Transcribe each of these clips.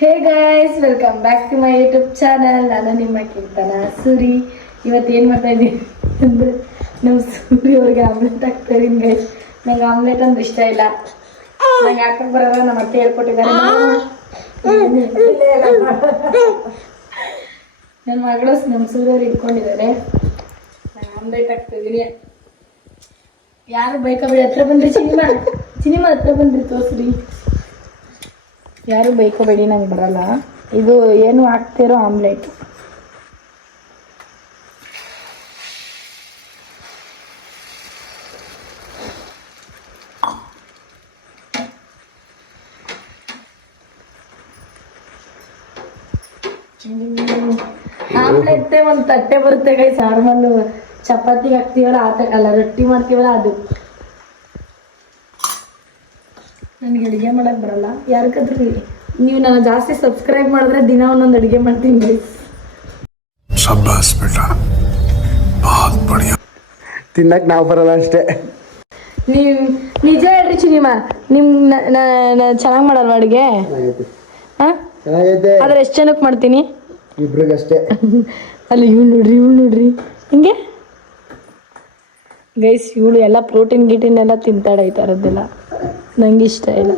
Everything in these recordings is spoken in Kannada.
Hey guys, welcome back to my YouTube channel. ನಾನು ನಿಮ್ಮ ಕೀರ್ತನ ಸೂರಿ. ಇವತ್ತು ಏನು ಮಾಡ್ತಾ ಇದ್ದೀನಿ ಅಂದರೆ ನಮ್ಮ ಸೂರಿ ಅವ್ರಿಗೆ ಆಮ್ಲೆಟ್ ಹಾಕ್ತಾ ಇದೀನಿ ಗೈಸ್. ನಂಗೆ ಆಮ್ಲೆಟ್ ಅಂದ್ರೆ ಇಷ್ಟ ಇಲ್ಲ, ನಂಗೆ ಹಾಕೊಂಡು ಬರೋಲ್ಲ. ನಮ್ಮ ಅತ್ತೆ ಹೇಳ್ಕೊಟ್ಟಿದ್ದಾರೆ. ನನ್ನ ಮಗಳು ನಮ್ಮ ಸೂರಿ ಅವ್ರು ಇಟ್ಕೊಂಡಿದ್ದಾರೆ. ನಾನು ಆಮ್ಲೆಟ್ ಹಾಕ್ತಾ ಇದ್ದೀನಿ. ಯಾರು ಬೈಕಬೇಡಿ, ಹತ್ರ ಬಂದ್ರಿ. ಸಿನಿಮಾ ಹತ್ರ ಬಂದ್ರಿ, ತೋರಿಸ್ರಿ. ಯಾರು ಬೈಕೋಬೇಡಿ, ನಂಗೆ ಬರಲ್ಲ. ಇದು ಏನು ಹಾಕ್ತಿರೋ ಆಮ್ಲೆಟ್. ಆಮ್ಲೆಟ್ ಒಂದು ತಟ್ಟೆ ಬರುತ್ತೆ ಗೈ, ನಾರ್ಮಲ್ ಚಪಾತಿಗೆ ಹಾಕ್ತೀವಲ್ಲ ಅಲ್ಲ, ರೊಟ್ಟಿ ಮಾಡ್ತೀವಲ್ಲ ಅದು. ನನಗೆ ಅಡುಗೆ ಮಾಡಕ್ಕೆ ಬರಲ್ಲ. ಯಾರಕ್ಕಾದ್ರೂ ನೀವು ನಾನು ಜಾಸ್ತಿ ಸಬ್ಸ್ಕ್ರೈಬ್ ಮಾಡಿದ್ರೆ ದಿನ ಒಂದೊಂದು ಅಡುಗೆ ಮಾಡ್ತೀನಿ ಗೈಸ್. ಶಬ್ಬಾಸ್ ಬೇಟಾ, ಬಹುತ್ ಬಢಿಯಾ. ತಿನ್ನಕ್ಕೆ ನಾವು ಬರಲ್ಲ ಅಷ್ಟೇ. ನೀವು ನಿಜ ಹೇಳ್ರಿ ಚಿನಿಮಾ, ಚೆನ್ನಾಗಿ ಮಾಡಲ್ವ ಅಡುಗೆ? ಹಾಂ, ಆದ್ರೆ ಎಷ್ಟು ಜನಕ್ಕೆ ಮಾಡ್ತೀನಿ? ಇಬ್ರಿಗಷ್ಟೇ. ಅಲ್ಲಿ ಇವಳು ನೋಡ್ರಿ ಹಿಂಗೆ ಗೈಸ್. ಇವಳು ಎಲ್ಲ ಪ್ರೋಟೀನ್ ಗಿಟೀನ್ ಎಲ್ಲ ತಿಂತಾಳೆ, ಈ ಥರದ್ದೆಲ್ಲ ನಂಗೆ ಇಷ್ಟ ಇಲ್ಲ.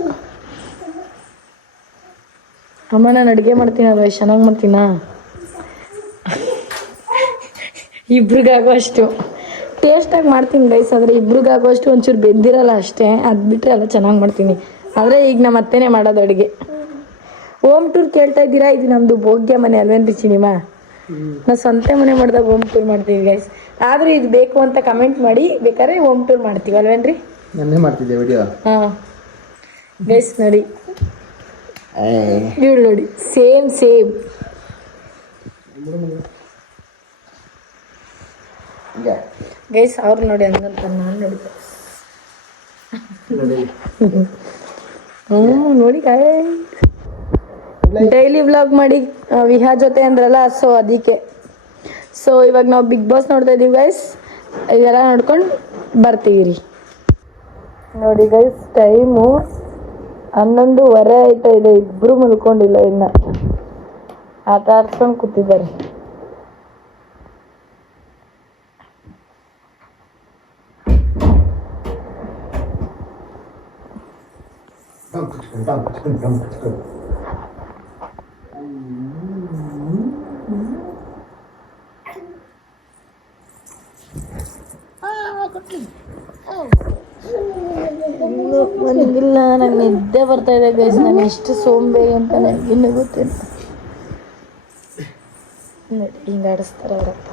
ಅಮ್ಮ, ನಾನು ಅಡುಗೆ ಮಾಡ್ತೀನಿ, ಅದು ಎಷ್ಟು ಚೆನ್ನಾಗಿ ಮಾಡ್ತೀನಾ? ಇಬ್ರಿಗಾಗೋ ಅಷ್ಟು ಟೇಸ್ಟಾಗಿ ಮಾಡ್ತೀನಿ ಗೈಸ್. ಆದರೆ ಇಬ್ರಿಗಾಗೋ ಅಷ್ಟು ಒಂಚೂರು ಬೆಂದಿರಲ್ಲ ಅಷ್ಟೇ. ಅದು ಬಿಟ್ಟರೆ ಎಲ್ಲ ಚೆನ್ನಾಗಿ ಮಾಡ್ತೀನಿ. ಆದರೆ ಈಗ ನಮ್ಮ ಅತ್ತೆನೇ ಮಾಡೋದು ಅಡುಗೆ. ಹೋಮ್ ಟೂರ್ ಕೇಳ್ತಾ ಇದ್ದೀರಾ? ಇದು ನಮ್ಮದು ಭೋಗ್ಯ ಮನೆ ಅಲ್ವೇನ್ರಿ ಸಿನಿಮಾ? ನಾವು ಸ್ವಂತ ಮನೆ ಮಾಡಿದಾಗ ಹೋಮ್ ಟೂರ್ ಮಾಡ್ತೀವಿ ಗೈಸ್. ಆದರೂ ಇದು ಬೇಕು ಅಂತ ಕಮೆಂಟ್ ಮಾಡಿ, ಬೇಕಾದ್ರೆ ಹೋಮ್ ಟೂರ್ ಮಾಡ್ತೀವಿ ಅಲ್ವೇನ್ರಿ? ನನ್ನೇ ಮಾಡ್ತಿದ್ದೆ ವಿಡಿಯೋ. ಹಾಂ ಗೈಸ್, ನೋಡಿ ಇವಳು ನೋಡಿ, ಸೇಮ್ ಗೈಸ್. ಅವ್ರು ನೋಡಿ ಹಂಗಂತ ನಾನು ನೋಡಿ. ನೋಡಿ ಡೈಲಿ ವ್ಲಾಗ್ ಮಾಡಿ ವಿಹಾ ಜೊತೆ ಅಂದ್ರಲ್ಲ, ಸೊ ಅದಕ್ಕೆ. ಸೊ ಇವಾಗ ನಾವು ಬಿಗ್ ಬಾಸ್ ನೋಡ್ತಾ ಇದೀವಿ ಗೈಸ್. ಇದೆಲ್ಲ ನೋಡ್ಕೊಂಡು ಬರ್ತೀವಿ ರೀ. ನೋಡಿ ಗೈಸ್, ಟೈಮು 11:30 ಆಯ್ತಾ ಇದೆ. ಇಬ್ಬರು ಮಲ್ಕೊಂಡಿಲ್ಲ, ಇನ್ನು ಆಟ ಆಡ್ಸ್ಕೊಂಡು ಕೂತಿದ್ದಾರೆ. ಬಂದಿಲ್ಲ, ನಂಗೆ ನಿದ್ದೆ ಬರ್ತಾ ಇದೆ ಗೈಸ್. ನಾನು ಎಷ್ಟು ಸೋಂಬೇರಿ ಅಂತ ನನಗಿನ್ನೂ ಗೊತ್ತಿಲ್ಲ. ನೋಡಿ ಹಿಂಗೆ ಆಡಿಸ್ತಾರೆ ಅವರಪ್ಪ.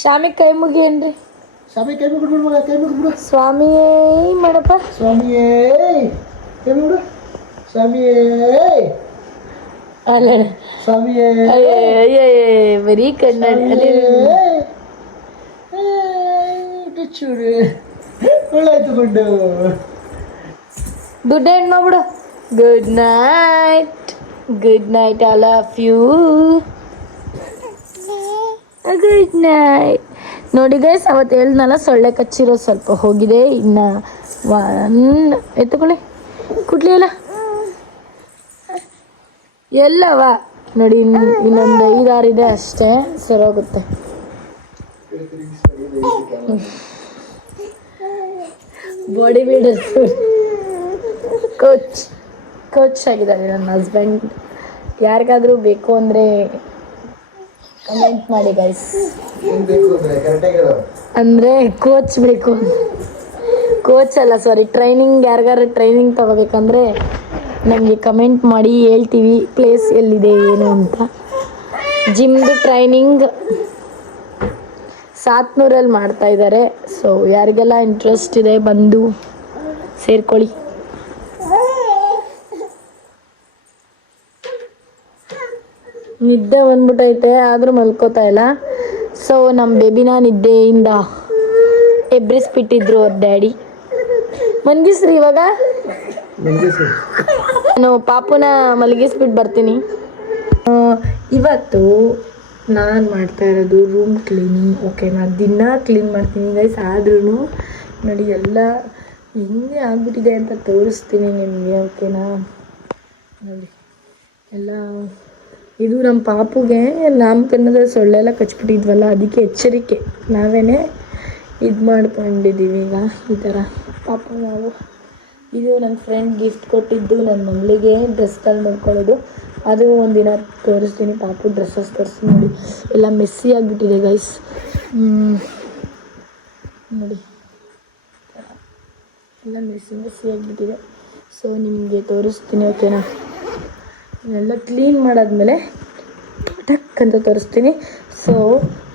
ಸ್ವಾಮಿ ಕೈ ಮುಗಿಯೇನ್ರಿ? ಸ್ವಾಮಿ ಕೈ ಮುಗಿದ್ಬಿಡು, ಕೈ ಮುಗಿದ್ಬಿಡು. ಸ್ವಾಮಿಯೇ ಮಾಡಪ್ಪ, ಸ್ವಾಮಿಯೇ ಕೈ ಮುಗಿಡು, ಸ್ವಾಮಿಯೇ. ಅಲ್ಲ ಸ್ವಾಮಿಯೇ, ಬರೀ ಕನ್ನಡ ಅಲ್ಲಿ ಚೂರು ಒಳ್ಳೆದು ಗುಡ್ಡು. ದುಡ್ಡು ಹೆಣ್ಣು ಮಾಡ್ಬಿಡು. Good night all of you. Good night. ನೋಡಿ ಗೈಸ್, ಅವತ್ತು ಹೇಳ್ದನಲ್ಲ, ಸೊಳ್ಳೆ ಕಚ್ಚಿರೋ ಸ್ವಲ್ಪ ಹೋಗಿದೆ. ಇನ್ನು ಎತ್ತುಕೊಳ್ಳಿ, ಕುಡ್ಲಿ ಎಲ್ಲ ಎಲ್ಲವ ನೋಡಿ. ಇನ್ನೊಂದು 5-6 ಇದೆ ಅಷ್ಟೇ, ಸರೋಗುತ್ತೆ. ಬಾಡಿ ಬಿಲ್ಡರ್ ಕೋಚ್ ಆಗಿದ್ದಾರೆ ನನ್ನ ಹಸ್ಬೆಂಡ್. ಯಾರಿಗಾದ್ರೂ ಬೇಕು ಅಂದರೆ ಕಮೆಂಟ್ ಮಾಡಿ ಗೈಸ್. ಅಂದರೆ ಕೋಚ್ ಬೇಕು, ಕೋಚ್ ಅಲ್ಲ ಸಾರಿ, ಟ್ರೈನಿಂಗ್. ಯಾರಿಗಾರು ಟ್ರೈನಿಂಗ್ ತಗೋಬೇಕಂದ್ರೆ ನಮಗೆ ಕಮೆಂಟ್ ಮಾಡಿ, ಹೇಳ್ತೀವಿ ಪ್ಲೇಸ್ ಎಲ್ಲಿದೆ ಏನು ಅಂತ. ಜಿಮ್ದು ಟ್ರೈನಿಂಗ್ 700 ಮಾಡ್ತಾ ಇದ್ದಾರೆ. ಸೊ ಯಾರಿಗೆಲ್ಲ ಇಂಟ್ರೆಸ್ಟ್ ಇದೆ ಬಂದು ಸೇರ್ಕೊಳ್ಳಿ. ನಿದ್ದೆ ಬಂದ್ಬಿಟ್ಟೈತೆ, ಆದರೂ ಮಲ್ಕೋತಾ ಇಲ್ಲ. ಸೊ ನಮ್ಮ ಬೇಬಿನ ನಿದ್ದೆಯಿಂದ ಎಬ್ರಿಸ್ಬಿಟ್ಟಿದ್ರು ಅವ್ರ ಡ್ಯಾಡಿ. ಮನ್ಗಿಸ್ರಿ ಇವಾಗ. ನಾನು ಪಾಪುನ ಮಲಗಿಸ್ಬಿಟ್ಟು ಬರ್ತೀನಿ. ಇವತ್ತು ನಾನು ಮಾಡ್ತಾ ಇರೋದು ರೂಮ್ ಕ್ಲೀನಿಂಗ್. ಓಕೆ, ನಾನು ದಿನ ಕ್ಲೀನ್ ಮಾಡ್ತೀನಿ ಗೈಸ್. ಆದ್ರೂ ನೋಡಿ ಎಲ್ಲ ಹೆಂಗೆ ಆಗ್ಬಿಟ್ಟಿದೆ ಅಂತ ತೋರಿಸ್ತೀನಿ ನಿಮಗೆ. ಓಕೆನಾ, ನೋಡಿ ಎಲ್ಲ ಇದು ನಮ್ಮ ಪಾಪುಗೆ ನಾಮಕರಣದ ಸೊಳ್ಳೆಲ್ಲ ಕಚ್ಬಿಟ್ಟಿದ್ವಲ್ಲ, ಅದಕ್ಕೆ ಎಚ್ಚರಿಕೆ ನಾವೇ ಇದು ಮಾಡ್ಕೊಂಡಿದ್ದೀವಿ ಈಗ ಈ ಥರ. ಪಾಪ ನಾವು ಇದು ನನ್ನ ಫ್ರೆಂಡ್ ಗಿಫ್ಟ್ ಕೊಟ್ಟಿದ್ದು ನನ್ನ ಮಗಳಿಗೆ ಡ್ರೆಸ್ಗಳು ಮಾಡ್ಕೊಳ್ಳೋದು. ಅದು ಒಂದಿನ ತೋರಿಸ್ತೀನಿ. ಪಾಪು ಡ್ರೆಸ್ಸಸ್ ತೋರಿಸ್ತೀನಿ. ನೋಡಿ ಎಲ್ಲ ಮೆಸ್ಸಿ ಆಗಿಬಿಟ್ಟಿದೆ ಗೈಸ್. ನೋಡಿ ಎಲ್ಲ ಮೆಸ್ಸಿ ಆಗಿಬಿಟ್ಟಿದೆ. ಸೊ ನಿಮಗೆ ತೋರಿಸ್ತೀನಿ. ಓಕೆನಾ, ಎಲ್ಲ ಕ್ಲೀನ್ ಮಾಡಾದ್ಮೇಲೆ ಟಕ್ ಅಂತ ತೋರಿಸ್ತೀನಿ. ಸೊ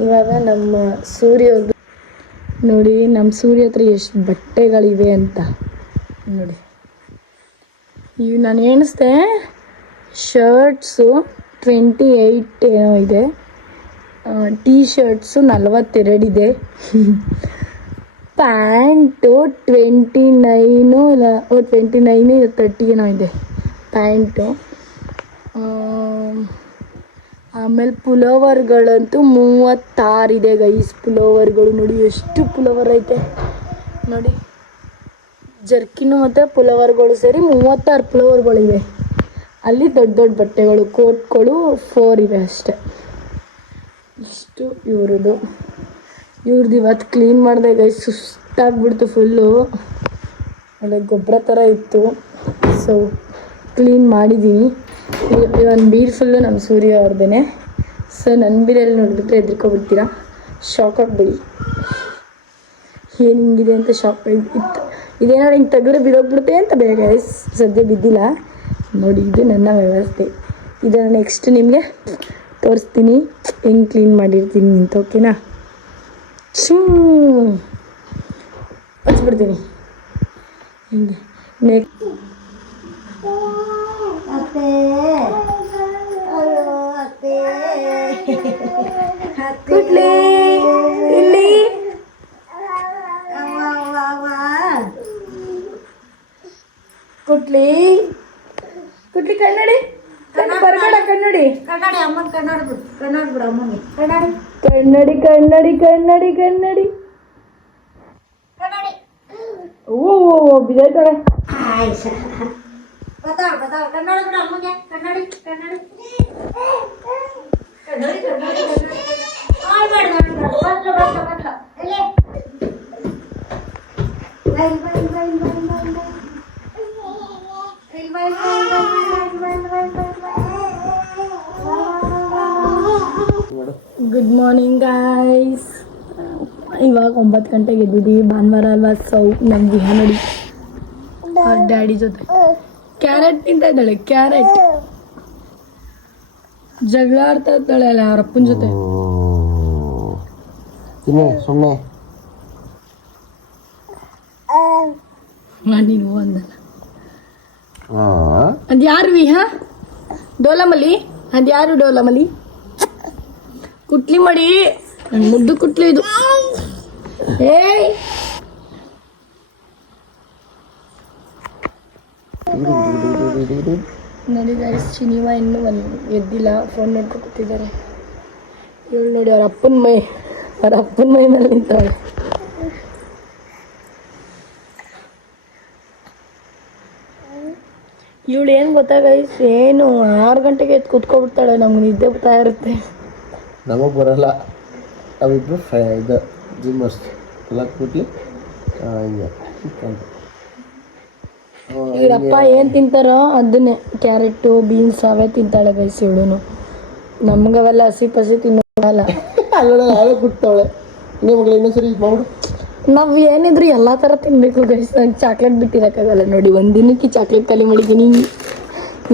ಇವಾಗ ನಮ್ಮ ಸೂರ್ಯದು ನೋಡಿ, ನಮ್ಮ ಸೂರ್ಯ ಹತ್ರ ಎಷ್ಟು ಬಟ್ಟೆಗಳಿವೆ ಅಂತ ನೋಡಿ. ಇವು ನಾನು ಎಣಿಸ್ದೆ ಶರ್ಟ್ಸು 28 ಏನೋ ಇದೆ, ಟೀ ಶರ್ಟ್ಸು 42 ಇದೆ, ಪ್ಯಾಂಟು 29 ಇಲ್ಲ 29 30 ಏನೋ ಇದೆ ಪ್ಯಾಂಟು. ಆಮೇಲೆ ಪುಲೋವರ್ಗಳಂತೂ 36 ಇದೆ ಗೈಸ್. ಪುಲೋವರ್ಗಳು ನೋಡಿ ಎಷ್ಟು ಪುಲೋವರ್ ಐತೆ ನೋಡಿ. ಜರ್ಕಿನು ಮತ್ತು ಪುಲೋವರ್ಗಳು ಸೇರಿ 36 ಪುಲೋವರ್ಗಳಿವೆ. ಅಲ್ಲಿ ದೊಡ್ಡ ದೊಡ್ಡ ಬಟ್ಟೆಗಳು ಕೋಟ್ಗಳು 4 ಇವೆ ಅಷ್ಟೆ. ಇಷ್ಟು ಇವ್ರದ್ದು ಇವತ್ತು ಕ್ಲೀನ್ ಮಾಡಿದೆ ಗೈಸ್. ಸುಸ್ತಾಗ್ಬಿಡ್ತು ಫುಲ್ಲು, ಒಳ್ಳೆ ಗೊಬ್ಬರ ಥರ ಇತ್ತು. ಸೊ ಕ್ಲೀನ್ ಮಾಡಿದ್ದೀನಿ. ಒಂದು ಬೀರ್ ಫುಲ್ಲು ನಮ್ಮ ಸೂರ್ಯ ಅವ್ರದ್ದೇ. ಸೊ ನನ್ನ ಬೀರಲ್ಲಿ ನೋಡಿಬಿಟ್ರೆ ಎದ್ರಿಕೊಬಿಡ್ತೀರಾ, ಶಾಕ್ ಆಗಿಬಿಡಿ. ಏನು ಹಿಂಗಿದೆ ಅಂತ ಶಾಕ್ ಇತ್ತು. ಇದೇನೋ ಹಿಂಗೆ ತೆಗೆದ್ರೆ ಬಿದ್ದೋಗ್ಬಿಡುತ್ತೆ ಅಂತ ಬೇಗ ಸದ್ಯ ಬಿದ್ದಿಲ್ಲ. ನೋಡಿ ಇದು ನನ್ನ ವ್ಯವಸ್ಥೆ. ಇದನ್ನು ನೆಕ್ಸ್ಟ್ ನಿಮಗೆ ತೋರಿಸ್ತೀನಿ ಹೆಂಗೆ ಕ್ಲೀನ್ ಮಾಡಿರ್ತೀನಿ ಅಂತ. ಓಕೆನಾ, ಹಚ್ಬಿಡ್ತೀನಿ ಹಿಂಗೆ. ನೆಕ್ಸ್ಟ್ ಇಲ್ಲಿ ಕುಟ್ಲಿ ಕನ್ನಡಿ ಬರಬೇಡ. ಕನ್ನಡಿ ಅಮ್ಮ ಕನ್ನಡ ಬಿಡು ಅಮ್ಮನಿಗೆ ಕನ್ನಡಿ ಓ ಬಿದ್ದಾಯ್ತಾಳೆ. बताओ कन्नड़ बिड़ अम्ಮಗೆ कन्नड़ी आय ಬೇಡ ಬಟ್ಲ ಎಲ್ಲಿ ಗುಡ್ ಮಾರ್ನಿಂಗ್ ಗಾಯ್ಸ್. ಇವಾಗ 9 ಗಂಟೆಗೆ ಎದ್ದಿದ್ದೀವಿ. ಭಾನುವಾರ ಅಲ್ವಾ. ಸೊ ನಮ್ಮ ವಿಹಾ ನೋಡಿ ಅವ್ರ ಡ್ಯಾಡಿ ಜೊತೆ ಕ್ಯಾರೆಟ್ ತಿಂತ ಇದ್ದಾಳೆ. ಕ್ಯಾರೆಟ್ ಜಗಳ ಆಡ್ತಾ ಇದ್ದಾಳೆ ಅಲ್ಲ ಅವ್ರ ಅಪ್ಪನ ಜೊತೆ. ಸುಮ್ಮನೆ ನೀನು ಅಂದಲ್ಲ. ಅದ್ಯಾರು ವಿಹಾ? ಡೋಲಮಲ್ಲಿ ಅದ್ಯಾರು? ಡೋಲಮಲ್ಲಿ ಕುಟ್ಲಿ ಮಾಡಿ ಮುದ್ದು ಕುಟ್ಲಿ ಇದು. ಏಯ್ ನೋಡಿ ಗೈಸ್, ಚಿನಿವ ಇನ್ನೂ ಎದ್ದಿಲ್ಲ, ಫೋನ್ ನೋಡ್ಕೊಂಡು ಕೂತಿದ್ದಾರೆ. ಇವಳು ನೋಡಿ ಅವ್ರ ಅಪ್ಪನ ಮೈ ಮೇಲೆ ನಿಂತಾಳೆ. ಇವಳು ಏನು ಗೊತ್ತಾ ಗೈಸ್, ಏನು 6 ಗಂಟೆಗೆ ಎದ್ದು ಕೂತ್ಕೊಬಿಡ್ತಾಳೆ. ನಮ್ಗೆ ನಿದ್ದೆ ಬರ್ತಾ ಇರುತ್ತೆ. ನಮಗೆ ಬರಲ್ಲ, ನಾವಿಬ್ರು ಇದು ಜಿಮ್ಮರ್ಸ್ ಎಲ್ಲ ಕೂತ್ಲಿ ಹಿಂಗೆ. ಇವರಪ್ಪ ಏನು ತಿಂತಾರೋ ಅದನ್ನೇ, ಕ್ಯಾರೆಟು ಬೀನ್ಸ್ ಅವೇ ತಿಂತಾಳೆ ಗೈಸ್ ಇವಳು. ನಮ್ಗವೆಲ್ಲ ಹಸಿ ಪಸಿ ತಿನ್ನೋಲ್ಲ. ಅಲ್ಲೇ ಬಿಡ್ತಾವಳೆ. ಇನ್ನೇ ಮಗಳು ಇನ್ನೊಂದ್ಸರಿ ಇದು ಮಾಡು. ನಾವು ಏನಿದ್ರು ಎಲ್ಲ ಥರ ತಿನ್ನಬೇಕು ಗೈಸ್. ನಂಗೆ ಚಾಕ್ಲೇಟ್ ಬಿಟ್ಟಿರೋಕ್ಕಾಗಲ್ಲ. ನೋಡಿ ಒಂದು ದಿನಕ್ಕೆ ಚಾಕ್ಲೇಟ್ ಖಾಲಿ ಮಾಡಿದ್ದೀನಿ.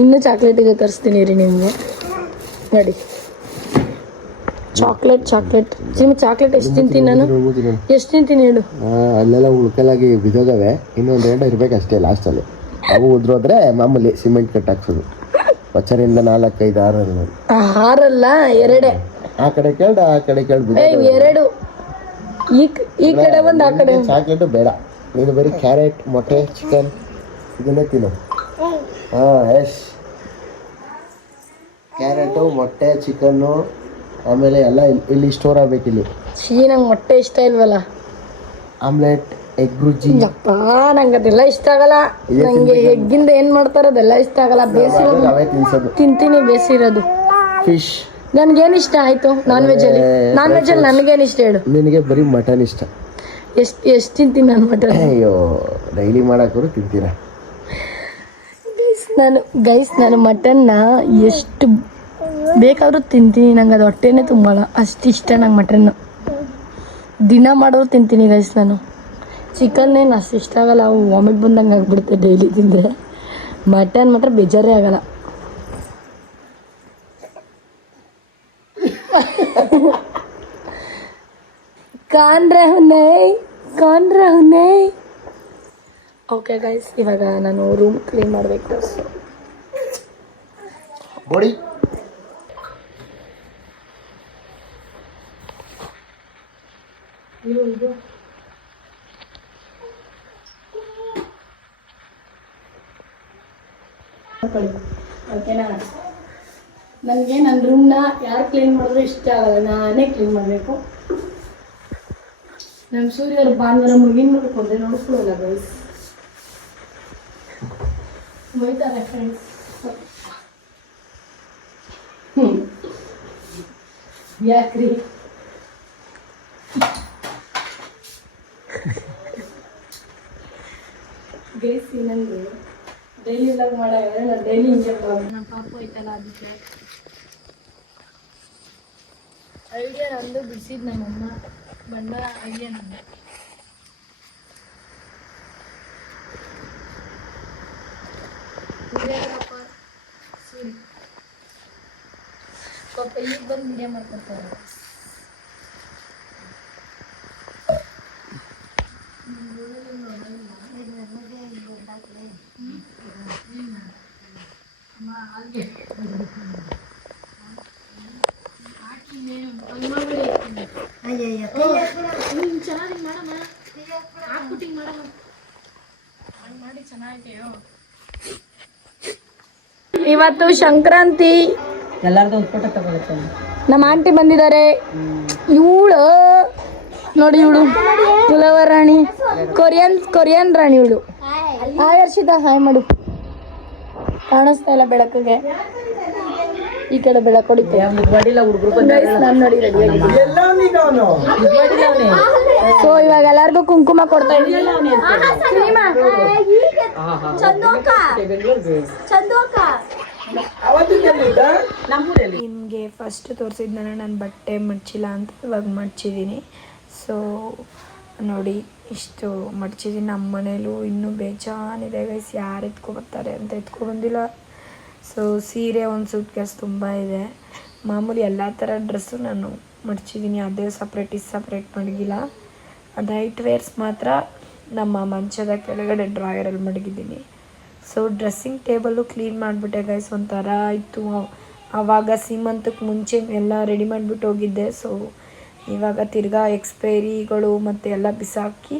ಇನ್ನೂ ಚಾಕ್ಲೇಟಿಗೆ ತರಿಸ್ತೀನಿ ರೀ ನಿಮಗೆ. ನೋಡಿ ಚಾಕ್ಲೇಟ್ ನಿಮ್ಮ ಚಾಕ್ಲೇಟ್ ಎಷ್ಟು ತಿಂತೀನಿ ನಾನು? ಎಷ್ಟು ತಿಂತೀನಿ ಹೇಳು? ಅಲ್ಲೆಲ್ಲ ಉಳ್ಕಲಾಗಿ ಬಿದ್ದೋಗವೆ. ಇನ್ನೊಂದು 2 ಇರ್ಬೇಕು ಅಷ್ಟೇ ಲಾಸ್ಟಲ್ಲಿ. ಅವು ಉದ್ರೋದ್ರೆ ಮಾಮೂಲಿ ಸಿಮೆಂಟ್ ಕಟ್ ಹಾಕ್ಸೋದು. 4 5 6 6 ಅಲ್ಲ 2. ಆ ಕಡೆ ಕೇಳ್ದ ಆ ಕಡೆ ಕೇಳ್ದು 2. ಈ ಕಡೆ ಒಂದು ಆ ಕಡೆ. ಚಾಕ್ಲೇಟು ಬೇಡ, ನೀನು ಬರೀ ಕ್ಯಾರೆಟ್, ಮೊಟ್ಟೆ, ಚಿಕನ್ ಇದನ್ನೇ ತಿನ್ನು. ಹಾಂ ಎಸ್, ಕ್ಯಾರೆಟು, ಮೊಟ್ಟೆ, ಚಿಕನ್ನು, ಆಮೇಲೆ ಎಲ್ಲ ಇಲ್ಲಿ ಸ್ಟೋರ್ ಆಗ್ಬೇಕು ಇಲ್ಲಿ. ನಂಗೆ ಮೊಟ್ಟೆ ಇಷ್ಟ ಇಲ್ವಲ್ಲ. Omelette, egg bhurji. ಯಪ್ಪ ನಂಗೆ ಅದೆಲ್ಲ ಇಷ್ಟ ಆಗಲ್ಲ. ನಂಗೆ ಎಗ್ಗಿಂದ ಏನು ಮಾಡ್ತಾರೆ ಅದೆಲ್ಲ ಇಷ್ಟ ಆಗಲ್ಲ. ಬೇಸಿರೋದು ಅವೇ ತಿನ್ಸೋದು. ತಿಂತೀನಿ, ಬೇಸಿರೋದು. ಫಿಶ್ ನನ್ಗೇನು ಇಷ್ಟ ಆಯಿತು ನಾನ್ ವೆಜ್ಜಲ್ಲಿ? ನಾನ್ ವೆಜ್ಜಲ್ಲಿ ನನಗೇನು ಇಷ್ಟ ಹೇಳು? ನಿನಗೆ ಬರೀ ಮಟನ್ ಇಷ್ಟ. ಎಷ್ಟು ತಿಂತೀನಿ ನಾನು ಮಟನ್? ಅಯ್ಯೋ, ಡೈಲಿ ಮಾಡಾಕೋರು ತಿಂತೀರಾ? ನಾನು ಮಟನ್ನ ಎಷ್ಟು ಬೇಕಾದರೂ ತಿಂತೀನಿ. ನಂಗೆ ಅದು ಹೊಟ್ಟೆನೇ ತುಂಬಲ್ಲ, ಅಷ್ಟು ಇಷ್ಟ ನಂಗೆ ಮಟನ್ನು. ದಿನ ಮಾಡೋರು ತಿಂತೀನಿ ಗೈಸ್. ನಾನು ಚಿಕನ್ನೇನು ಅಷ್ಟು ಇಷ್ಟ ಆಗಲ್ಲ, ಅವು ವಾಮಿಟ್ ಬಂದಂಗೆ ಆಗಿಬಿಡುತ್ತೆ ಡೈಲಿ ತಿಂದರೆ. ಮಟನ್ ಮಾತ್ರ ಬೇಜಾರೇ ಆಗಲ್ಲ. ಕಾನ್ ರಹುನೇ. ಓಕೆ ಗೈಸ್, ಇವಾಗ ನಾನು ರೂಮ್ ಕ್ಲೀನ್ ಮಾಡಬೇಕು. ಬೋಡಿ ಓಕೆನಾ? ನನಗೆ ನನ್ನ ರೂಮ್ನ ಯಾರು ಕ್ಲೀನ್ ಮಾಡಿದ್ರು ಇಷ್ಟ ಆಗಲ್ಲ, ನಾನೇ ಕ್ಲೀನ್ ಮಾಡಬೇಕು. ನಮ್ಮ ಸೂರ್ಯರು ಭಾನುವಾರ ಮುಗಿನ ನೋಡ್ಕೊಂಡೆ ನೋಡ್ಕೊಳ್ಳಲ್ಲ ಗೈಸ್, ಹೋಯ್ತಾರೆ ಫ್ರೆಂಡ್ಸ್. ಯಾಕ್ರಿ ಗೈಸ್, ನನಗೆ ಡೈಲಿ ವ್ಲಾಗ್ ಮಾಡಾಗ ನಾನು ಡೈಲಿ ಹಿಂಗೆ ನಮ್ಮ ಪಾಪ ಹೋಯ್ತಲ್ಲ, ಅದಕ್ಕೆ ಐಡಿಯಾ ನಂದು ಬಿಡಿಸಿದ್ದು ನಮ್ಮಮ್ಮ. ಬಣ್ಣ ಐಡಿಯಾ ನಂದು. ಸೂರಿ ಪಾಪ ಈಗ ಬಂದು ವಿಡಿಯೋ ಮಾಡ್ಕೊತಾರೆ. ಇವತ್ತು ಸಂಕ್ರಾಂತಿ, ಎಲ್ಲಾರ್ದು ಒಂದು ಫೋಟೋ ತಗೊಳುತ್ತೆ. ನಮ್ಮ ಆಂಟಿ ಬಂದಿದ್ದಾರೆ. ಇವಳು ನೋಡಿ, ಇವಳು ಪುಲವರ್ ರಾಣಿ, ಕೊರಿಯನ್ ರಾಣಿ ಇವಳು. ಹಾಯ್ ಹರ್ಷಿತಾ, ಹಾಯ್ ಮಾಡು. ಕಾಣಿಸ್ತಾ ಇಲ್ಲ ಬೆಳಕಿಗೆ, ಈ ಕಡೆ ಬೆಳಕು ಹೊಡಿತೆ. ನಾನು ನೋಡಿ ರೆಡಿ ಆಗಿದೆ. ಸೊ ಇವಾಗ ಎಲ್ಲಾರ್ಗು ಕುಂಕುಮ ಕೊಡ್ತಾ ಇದ್ದೀನಿ. ನಿಮಗೆ ಫಸ್ಟ್ ತೋರಿಸಿದ್ ನಾನು ಬಟ್ಟೆ ಮಡ್ಚಿಲ್ಲ ಅಂತ, ಇವಾಗ ಮಡ್ಚಿದ್ದೀನಿ. ಸೊ ನೋಡಿ, ಇಷ್ಟು ಮಡ್ಚಿದ್ದೀನಿ. ನಮ್ಮ ಮನೇಲೂ ಇನ್ನೂ ಬೇಜಾನಿದೆ ಗೈಸ್. ಯಾರು ಎತ್ಕೊಬರ್ತಾರೆ ಅಂತ ಎತ್ಕೊಬಂದಿಲ್ಲ. ಸೊ ಸೀರೆ ಒಂದು ಸೂಟ್ ಕೇಸ್ ತುಂಬ ಇದೆ. ಮಾಮೂಲಿ ಎಲ್ಲ ಥರ ಡ್ರೆಸ್ಸು ನಾನು ಮಡ್ಚಿದ್ದೀನಿ. ಅದೇ ಸಪ್ರೇಟ್ ಮಡಗಿಲ್ಲ. ನೈಟ್ ವೇರ್ಸ್ ಮಾತ್ರ ನಮ್ಮ ಮಂಚದ ಕೆಳಗಡೆ ಡ್ರಾಯರಲ್ಲಿ ಮಡಗಿದ್ದೀನಿ. ಸೊ ಡ್ರೆಸ್ಸಿಂಗ್ ಟೇಬಲ್ಲು ಕ್ಲೀನ್ ಮಾಡಿಬಿಟ್ಟೆ ಗೈಸ್. ಒಂಥರ ಇತ್ತು. ಆವಾಗ ಸೀಮಂತಕ್ಕೆ ಮುಂಚೆ ಎಲ್ಲ ರೆಡಿ ಮಾಡಿಬಿಟ್ಟು ಹೋಗಿದ್ದೆ. ಸೊ ಇವಾಗ ತಿರ್ಗಾ ಎಕ್ಸ್ಪೈರಿಗಳು ಮತ್ತು ಎಲ್ಲ ಬಿಸಾಕಿ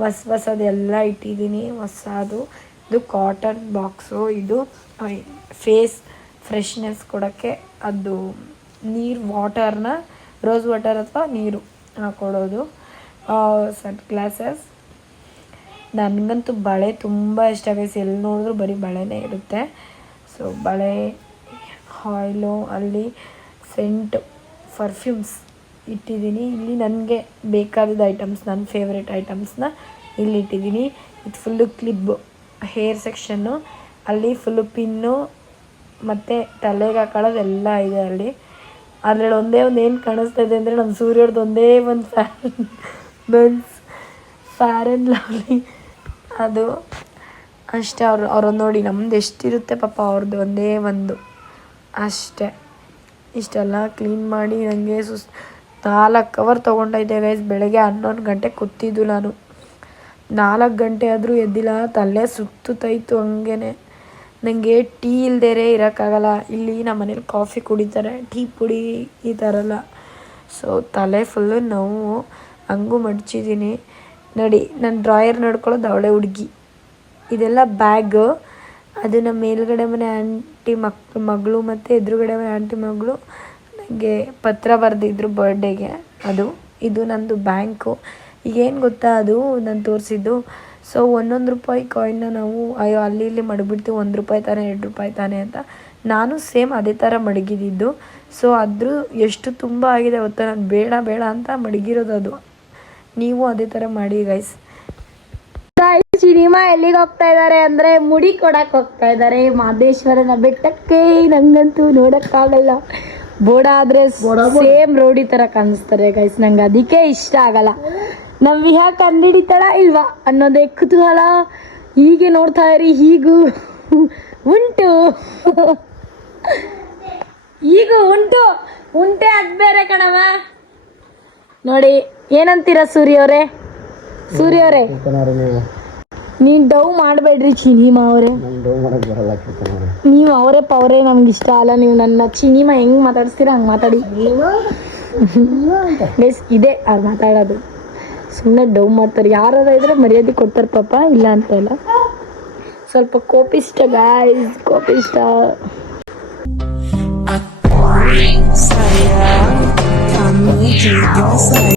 ಹೊಸದೆಲ್ಲ ಇಟ್ಟಿದ್ದೀನಿ. ಹೊಸದು ಇದು ಕಾಟನ್ ಬಾಕ್ಸು. ಇದು ಫೇಸ್ ಫ್ರೆಶ್ನೆಸ್ ಕೊಡೋಕ್ಕೆ ಅದು ನೀರು ವಾಟರ್ನ ರೋಸ್ ವಾಟರ್ ಅಥವಾ ನೀರು ಹಾಕ್ಕೊಡೋದು. ಸನ್ ಗ್ಲಾಸಸ್. ನನಗಂತೂ ಬಳೆ ತುಂಬ ಇಷ್ಟ ಆಗೈತೆ. ಎಲ್ಲಿ ನೋಡಿದ್ರು ಬರೀ ಬಳೆನೇ ಇರುತ್ತೆ. ಸೊ ಬಳೆ, ಆಯಿಲು, ಅಲ್ಲಿ ಸೆಂಟ್, ಪರ್ಫ್ಯೂಮ್ಸ್ ಇಟ್ಟಿದ್ದೀನಿ. ಇಲ್ಲಿ ನನಗೆ ಬೇಕಾದ ಐಟಮ್ಸ್, ನನ್ನ ಫೇವ್ರೆಟ್ ಐಟಮ್ಸ್ನ ಇಲ್ಲಿ ಇಟ್ಟಿದ್ದೀನಿ. ಇದು ಫುಲ್ಲು ಕ್ಲಿಪ್ ಹೇರ್ ಸೆಕ್ಷನ್ನು. ಅಲ್ಲಿ ಫುಲ್ಲು ಪಿನ್ನು ಮತ್ತು ತಲೆಗೆ ಹಾಕೊಳ್ಳೋದೆಲ್ಲ ಇದೆ ಅಲ್ಲಿ. ಅದರಲ್ಲಿ ಒಂದೇ ಒಂದು ಏನು ಕಾಣಿಸ್ತಾ ಇದೆ ಅಂದರೆ ನಮ್ಮ ಸೂರ್ಯವ್ರದ್ದು ಒಂದೇ ಒಂದು ಫೇರ್ ಆ್ಯಂಡ್ ಲವ್ಲಿ ಅದು ಅಷ್ಟೇ. ಅವ್ರದ್ದು ನೋಡಿ, ನಮ್ದು ಎಷ್ಟಿರುತ್ತೆ ಪಾಪ, ಅವ್ರದ್ದು ಒಂದೇ ಒಂದು ಅಷ್ಟೇ. ಇಷ್ಟೆಲ್ಲ ಕ್ಲೀನ್ ಮಾಡಿ ನನಗೆ 4 ಅವರ್ ತೊಗೊಂಡೈತೆ ಗೈಸ್. ಬೆಳಗ್ಗೆ 11 ಗಂಟೆ ಕೂತಿದ್ದು ನಾನು. 4 ಗಂಟೆ ಆದರೂ ಎದ್ದಿಲ್ಲ. ತಲೆ ಸುತ್ತುತ್ತಾಯಿತು ಹಂಗೇ. ನನಗೆ ಟೀ ಇಲ್ದೇ ಇರೋಕ್ಕಾಗಲ್ಲ. ಇಲ್ಲಿ ನಮ್ಮ ಮನೇಲಿ ಕಾಫಿ ಕುಡಿತಾರೆ, ಟೀ ಪುಡಿ ಈ ಥರ ಎಲ್ಲ. ಸೊ ತಲೆ ಫುಲ್ಲು ನೋವು. ಹಂಗೂ ಮಡ್ಚಿದ್ದೀನಿ ನೋಡಿ. ನನ್ನ ಡ್ರಾಯರ್ ನೋಡ್ಕೊಳ್ಳೋದು ಅವಳೆ ಹುಡುಗಿ. ಇದೆಲ್ಲ ಬ್ಯಾಗು. ಅದು ನಮ್ಮ ಮೇಲ್ಗಡೆ ಮನೆ ಆಂಟಿ ಮಗಳು ಮತ್ತು ಎದುರುಗಡೆ ಮನೆ ಆಂಟಿ ಮಗಳು ಹೀಗೆ ಪತ್ರ ಬರೆದಿದ್ರು ಬರ್ಡೇಗೆ. ಅದು ಇದು ನಂದು ಬ್ಯಾಂಕು. ಈಗೇನು ಗೊತ್ತಾ, ಅದು ನಾನು ತೋರಿಸಿದ್ದು. ಸೊ 1 ರೂಪಾಯಿ ಕಾಯಿನ್ನ ನಾವು ಅಯ್ಯೋ ಅಲ್ಲಿ ಇಲ್ಲಿ ಮಡಗ್ಬಿಡ್ತೀವಿ, 1 ರೂಪಾಯಿ ತಾನೆ 2 ರೂಪಾಯಿ ತಾನೆ ಅಂತ. ನಾನು ಸೇಮ್ ಅದೇ ಥರ ಮಡಗಿದ್ದು. ಸೊ ಅದ್ರ ಎಷ್ಟು ತುಂಬ ಆಗಿದೆ ಗೊತ್ತಾ, ನಾನು ಬೇಡ ಬೇಡ ಅಂತ ಮಡಗಿರೋದು ಅದು. ನೀವು ಅದೇ ಥರ ಮಾಡಿ ಗೈಸ್. ಸಿನಿಮಾ ಎಲ್ಲಿಗೆ ಹೋಗ್ತಾ ಇದ್ದಾರೆ ಅಂದರೆ ಮುಡಿ ಕೊಡಕ್ಕೆ ಹೋಗ್ತಾ ಇದ್ದಾರೆ ಮಹದೇಶ್ವರನ ಬೆಟ್ಟಕ್ಕೆ. ನಂಗಂತೂ ನೋಡೋಕ್ಕಾಗಲ್ಲ, ಬೋಡ ಆದರೆ ಸೇಮ್ ರೋಡಿ ಥರ ಕಾಣಿಸ್ತಾರೆ ಗೈಸ್. ನಂಗೆ ಅದಕ್ಕೆ ಇಷ್ಟ ಆಗಲ್ಲ. ನಮ್ಮ ವಿಹಾ ಕಂಡಿಡಿತಾಳ ಇಲ್ವಾ ಅನ್ನೋದೇ ಕುತೂಹಲ. ಹೀಗೆ ನೋಡ್ತಾ ಇರಿ, ಹೀಗೂ ಉಂಟು ಹೀಗೂ ಉಂಟು ಉಂಟೆ ಅದು ಬೇರೆ ಕಣವ. ನೋಡಿ ಏನಂತೀರ ಸೂರ್ಯವರೇ? ಸೂರ್ಯವರೇ ನೀನು ಡವ್ ಮಾಡಬೇಡ್ರಿ ಚಿನಿಮಾ ಅವರೇ. ನೀವು ಅವರೇ ಪವರೇ ನಮ್ಗೆ ಇಷ್ಟ ಅಲ್ಲ. ನೀವು ನನ್ನ ಚಿನಿಮಾ ಹೆಂಗೆ ಮಾತಾಡಿಸ್ತೀರಾ ಹಂಗೆ ಮಾತಾಡಿ ಗೈಸ್. ಇದೇ ಅವ್ರು ಮಾತಾಡೋದು, ಸುಮ್ಮನೆ ಡವ್ ಮಾಡ್ತಾರೆ. ಯಾರಾದ್ರೂ ಇದ್ರೆ ಮರ್ಯಾದೆ ಕೊಡ್ತಾರೆ ಪಾಪ, ಇಲ್ಲ ಅಂತ ಇಲ್ಲ. ಸ್ವಲ್ಪ ಕೋಪಿಷ್ಟ ಗಾಯ್ಸ್, ಕೋಪಿಷ್ಟ.